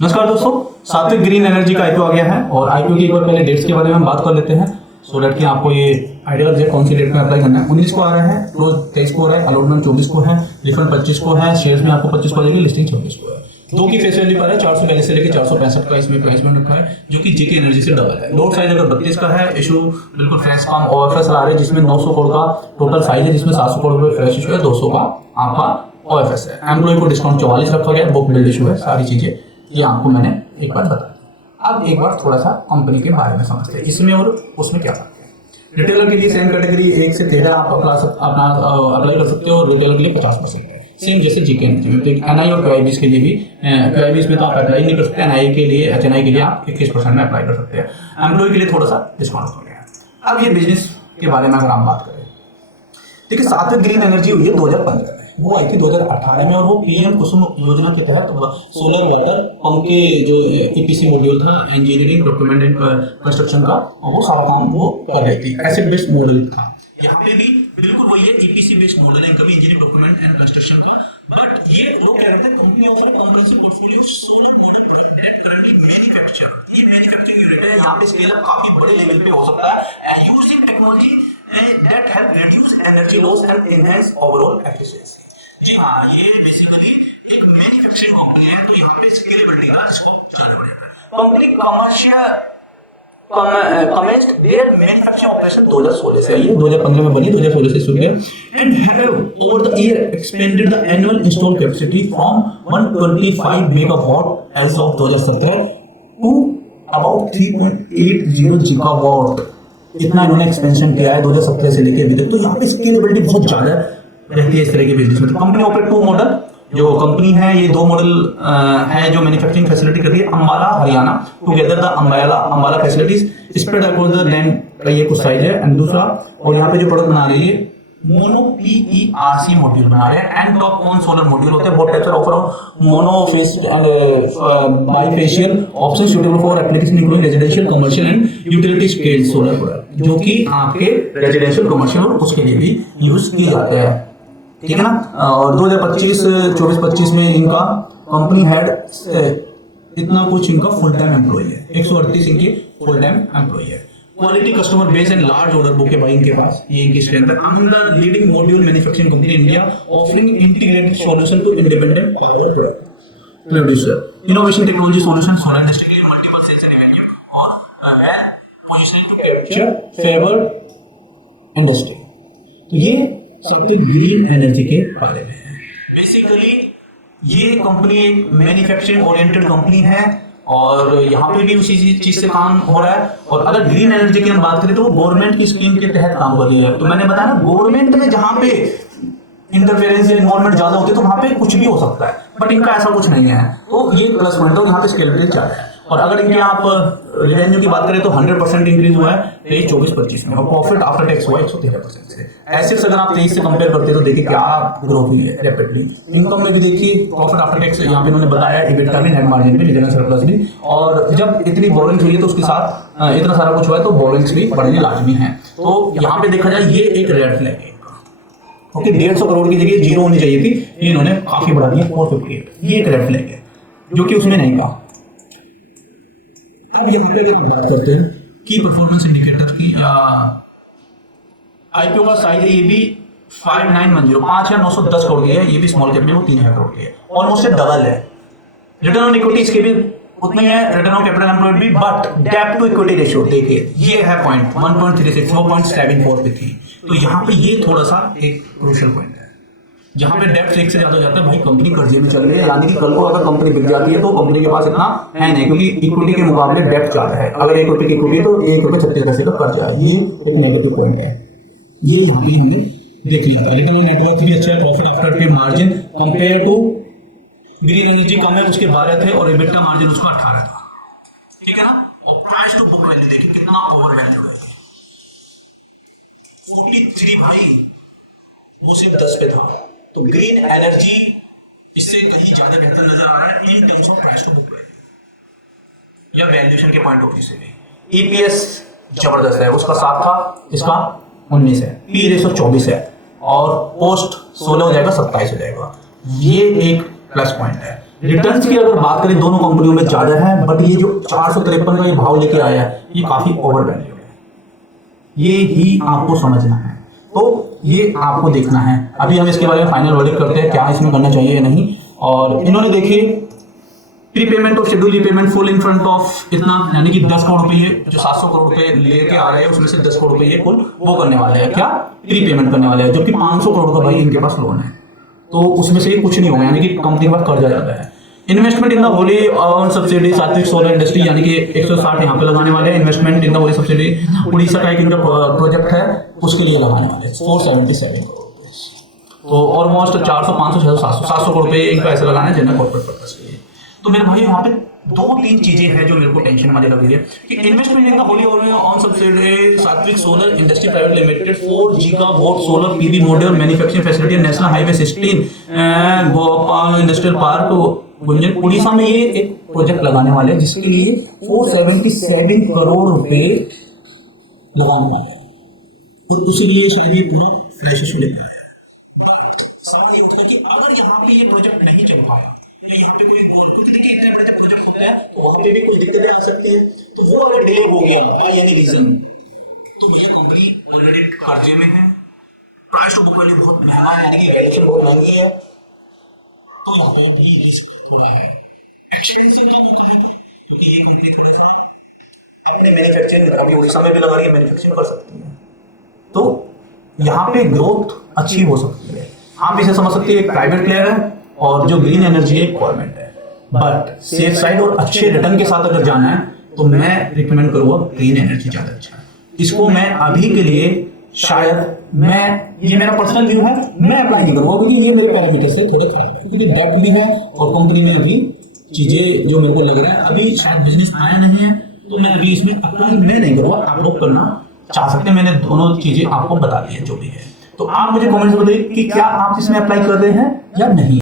नमस्कार दोस्तों, सात्विक ग्रीन एनर्जी का आईपीओ आ गया है और आईपीओ की एक बार पहले डेट्स के बारे में हम बात कर लेते हैं सो डेट कि आपको ये आइडिया लग जाए कौन सी डेट में अप्लाई करना है। 19 को आ रहा है, क्लोज 23 को हो रहा है, अलॉटमेंट 24 को है, रिफंड 25 को है, शेयर्स में आपको 25 को आ जाएगी, लिस्टिंग 26 को है। दो की फेस वैल्यू पर है 442 से लेकर 465 का इसमें प्राइस में रखा है जो कि जेके एनर्जी से डबल है। लोड साइज अगर 32 का है, इशू बिल्कुल फ्रेश काम ओएफएस आ रहा है जिसमें 900 करोड़ का टोटल साइज है, जिसमें 700 करोड़ रुपए फ्रेश इशू है, 200 का आपका ओएफएस है। एम्प्लॉय को डिस्काउंट 44 रखा गया, बुक बिल्ड इशू है, सारी चीजें ये आपको मैंने एक बार बता दी। अब एक बार थोड़ा सा कंपनी के बारे में समझते हैं, इसमें और उसमें क्या फर्क है। रिटेलर के लिए सेम कैटेगरी 1 से 13 आप अपना अप्लाई कर सकते हो और रिटेलर के लिए 50% है, सेम जैसे जीके एनर्जी में। तो एनआई और पीआईबीज के लिए भी, पीआईबीज में तो आप अप्लाई नहीं कर सकते, एनआई के लिए, एचएनआई के लिए आप 21% में अप्लाई कर सकते हैं। एम्प्लॉय के लिए थोड़ा सा डिस्काउंट हो गया। अब ये बिजनेस के बारे में अगर आप बात करें, देखिए सात्विक ग्रीन एनर्जी हुई है 2015 में, वो आई थी 2018 में और वो पीएम कुसुम योजना के तहत सोलर वाटर पंप के जो ईपीसी मॉड्यूल था, इंजीनियरिंग प्रोक्योरमेंट एंड कंस्ट्रक्शन का, वो सारा काम वो कर रही थी। एसिड बेस्ड मॉडल था, यहाँ पे भी बिल्कुल वही है, ईपीसी बेस्ड मॉडल है, कभी इंजीनियरिंग प्रोक्योरमेंट एंड कंस्ट्रक्शन का। बट ये वो कह रहे थे company offer comprehensive portfolio solar model that currently manufacture, ये मैन्युफैक्चरिंग यूनिट है, यहाँ पे स्केल अप काफी बड़े लेवल पे हो सकता है using technology that help reduce energy loss and enhance overall efficiency। जी हाँ, ये बेसिकली एक मैन्युफैक्चरिंग कंपनी है, तो यहाँ पे स्केलेबिलिटी का स्कोप ज्यादा बढ़ेगा। Company commenced their manufacturing operation 2016 से, ये 2015 में बनी, 2016 से शुरू किया and have over the year expanded the annual installed capacity from 125 megawatt as of 2017 to about 3.80 gigawatt। इतना इन्होंने एक्सपेंशन किया है 2017 से लेके अभी तक। तो यहाँ पे स्केलेबिलिटी बहुत ज्यादा रहती है इस तरह के बिजनेस में। तो कंपनी ऑपरेट 2 मॉडल, जो कंपनी है ये 2 मॉडल है जो मैन्युफैक्चरिंग फैसिलिटी कर रही है। Ambala Haryana, together the Ambala facilities spread across the land का ये कुछ साइज है। एंड दूसरा, और यहाँ पे जो प्रोडक्ट बना रही है मोनो पीईआरसी मॉड्यूल बना रहे हैं एंड टॉप कौन सोलर मॉड्यूल होते हैं, बहुत types of mono face and bifacial option suitable for application including residential, commercial and utility scale solar product, जो कि आपके रेजिडेंशियल, कमर्शियल और उसके लिए भी यूज किए जाते हैं, ठीक है ना। और 2024-25 में इनका कंपनी हेड इतना कुछ इनका फुल टाइम एम्प्लॉय है, 138 इनके फुल टाइम एम्प्लॉय है। Quality customer base and large order book है भाई इनके पास, ये इनकी स्ट्रेंथ है। Among the leading module manufacturing company in India offering integrated solution to independent power producer, innovation technology solution solar industry के लिए मल्टीपल सेल्स एंड रेवेन्यू और well positioning to capture favoured industry. तो ये सबसे green energy के बारे में है। बेसिकली ये कंपनी एक मैन्युफैक्चरिंग ओरिएंटेड कंपनी है और यहाँ पे भी उसी चीज से काम हो रहा है। और अगर ग्रीन एनर्जी की हम बात करें तो वो गवर्नमेंट की स्कीम के तहत काम कर रही है। तो मैंने बताया ना, गवर्नमेंट में जहाँ पे इंटरफेरेंस या इन्वॉल्वमेंट ज्यादा होती है तो वहाँ पे कुछ भी हो सकता है, बट इनका ऐसा कुछ नहीं है। तो ये प्लस पॉइंट है, यहाँ पे स्केलेबिलिटी ज्यादा है। और अगर इनके आप रेवेन्यू की बात करें तो 100% इंक्रीज हुआ है 23-24-25 में, और प्रॉफिट आफ्टर टैक्स हुआ 113% से। एसेट्स अगर आप 23 से कंपेयर करते हैं तो देखिए क्या ग्रोथ हुई है रैपिडली। इनकम में भी देखिए प्रॉफिट आफ्टर टैक्स यहाँ पे इन्होंने बताया, इबिटा भी, नेट मार्जिन भी, रिजर्व सरप्लस भी। और जब इतनी बोरिंग्स हुई है तो उसके साथ इतना सारा कुछ हुआ है तो बोरिंग्स भी बढ़नी लाजमी है। तो यहाँ पे देखा जाए ये एक रेड फ्लैग है इनका, ओके। 150 करोड़ की जगह 0 होनी चाहिए थी, ये इन्होंने काफी बढ़ा दिया 458, ये एक रेड फ्लैग है जो कि उसमें नहीं था। अब यहाँ पे हम बात करते हैं की परफॉर्मेंस इंडिकेटर की। आईपीओ का साइज है ये भी 5910, 5,910 करोड़ की है, ये भी स्मॉल कैप में वो 3,000 करोड़ की है, ऑलमोस्ट डबल है। रिटर्न ऑन इक्विटी इसके भी उतनी है, रिटर्न ऑन कैपिटल एम्प्लॉयड भी, but debt to equity ratio देखिए ये है पॉइंट 1.36, 4.74 पे थी। तो यहाँ पे ये थोड़ा सा एक क्रूशियल पॉइंट है, जहां पे डेप्थ एक से ज्यादा हो जाता है भाई, कंपनी कर्जे में चल रही है, यानी कि कल को अगर कंपनी बिक जाती है तो कंपनी के पास इतना है नहीं, क्योंकि इक्विटी के मुकाबले डेप्थ ज्यादा है। अगर 1 रुपए की इक्विटी तो 1.36 रुपए का कर्जा है, ये एक नेगेटिव पॉइंट है, ये यहाँ पे हमने देख लिया था। लेकिन नेटवर्क भी अच्छा है, profit after pay margin compare to green energy कम है, उसके 12 थे और एबिटा मार्जिन उसका 18 था, ठीक है ना। और प्राइस टू बुक वैल्यू देखिए कितना ओवर वैल्यू है, 43 भाई, वो सिर्फ 10 पे था। तो ग्रीन एनर्जी इससे कहीं ज्यादा बेहतर नजर आ रहा है in terms of price to book value या वैल्यूएशन के पॉइंट ऑफ व्यू से भी। ईपीएस जबरदस्त है, उसका 7 था, इसका 19 है, पी रेशो 24 है और पोस्ट 16 हो जाएगा, 27 हो जाएगा, ये एक प्लस पॉइंट है। रिटर्न्स की अगर बात करें दोनों कंपनियों में ज्यादा है, बट ये जो 453 का ये भाव लेके आया है ये काफी ओवर वैल्यू है, ये ही आपको समझना है। तो ये आपको देखना है। अभी हम इसके बारे में फाइनल वर्डिक्ट करते हैं क्या इसमें करना चाहिए या नहीं। और इन्होंने देखिए प्रीपेमेंट और schedule repayment full in front of इतना, यानी कि 10 करोड़ रुपए जो 700 करोड़ रुपए लेके आ रहे हैं उसमें से 10 करोड़ रुपए कुल वो करने वाले हैं, क्या प्रीपेमेंट करने वाले हैं, जबकि 500 करोड़ का भाई इनके पास लोन है, तो उसमें से कुछ नहीं होगा, यानी कि कंपनी के पास कर्जा जाता है। Investment in the wholly owned subsidiary Satvik solar industry, यानी कि 160 यहाँ पे लगाने वाले हैं। Investment in the Holi subsidy Orissa का एक इनका प्रोजेक्ट है उसके लिए लगाने वाले 477 करोड़। तो ऑलमोस्ट 400 500 600 700 700 करोड़ रुपए इनका ऐसे लगाना है जनरल कॉर्पोरेट पर्पस के लिए। तो मेरे भाई यहाँ पे 2-3 चीजें हैं जो मेरे को टेंशन वाली लग रही है कि investment in the wholly owned subsidiary Satvik solar industry private limited 4 gigawatt solar PV module manufacturing facility national highway 16 Bhopal industrial park Gunjan Orissa में ये एक प्रोजेक्ट लगाने वाले हैं जिसके लिए 477 करोड़ रुपए लगाने वाले हैं, और उसी के लिए शायद ये पूरा फ्लैशेस में लेकर आया है। सवाल ये उठता है कि अगर यहाँ पे ये प्रोजेक्ट नहीं चल रहा तो यहाँ पे कोई क्योंकि देखिए इतने बड़े प्रोजेक्ट होता है तो वहाँ पे भी कुछ दिक्कतें आ सकती हैं, तो वो अगर डिले हो गया यानी रीजन तो भैया कंपनी ऑलरेडी कर्जे में है, प्राइस टू बुक वैल्यू बहुत महंगा है, यानी कि वैल्यूएशन बहुत महंगी है, तो यहाँ पे भी रिस्क थोड़ा है एक्सपेंसिव क्योंकि ये कंपनी थोड़ी सा है मैन्युफैक्चरिंग अभी उड़ीसा में भी लगा रही है, मैन्युफैक्चरिंग कर सकती है, तो यहाँ पे ग्रोथ अच्छी हो सकती है। आप इसे समझ सकते हैं एक प्राइवेट प्लेयर है और जो ग्रीन एनर्जी है गवर्नमेंट है, बट सेफ साइड और अच्छे रिटर्न के साथ अगर जाना है तो मैं रिकमेंड करूंगा ग्रीन एनर्जी ज्यादा अच्छा है। इसको मैं अभी के लिए शायद मैं ये मेरा पर्सनल व्यू है, मैं अप्लाई नहीं करूंगा क्योंकि ये मेरे पैरामीटर से थोड़े खराब है, क्योंकि डेप्थ भी है और कंपनी में अभी चीजें जो मेरे को लग रहा है अभी शायद बिजनेस आया नहीं है, तो मैं अभी इसमें अप्लाई मैं नहीं करूंगा। आप लोग करना चाह सकते हैं, मैंने दोनों चीजें आपको बता दी है जो भी है। तो आप मुझे कमेंट्स में बताइए कि क्या आप इसमें अप्लाई कर रहे हैं या नहीं।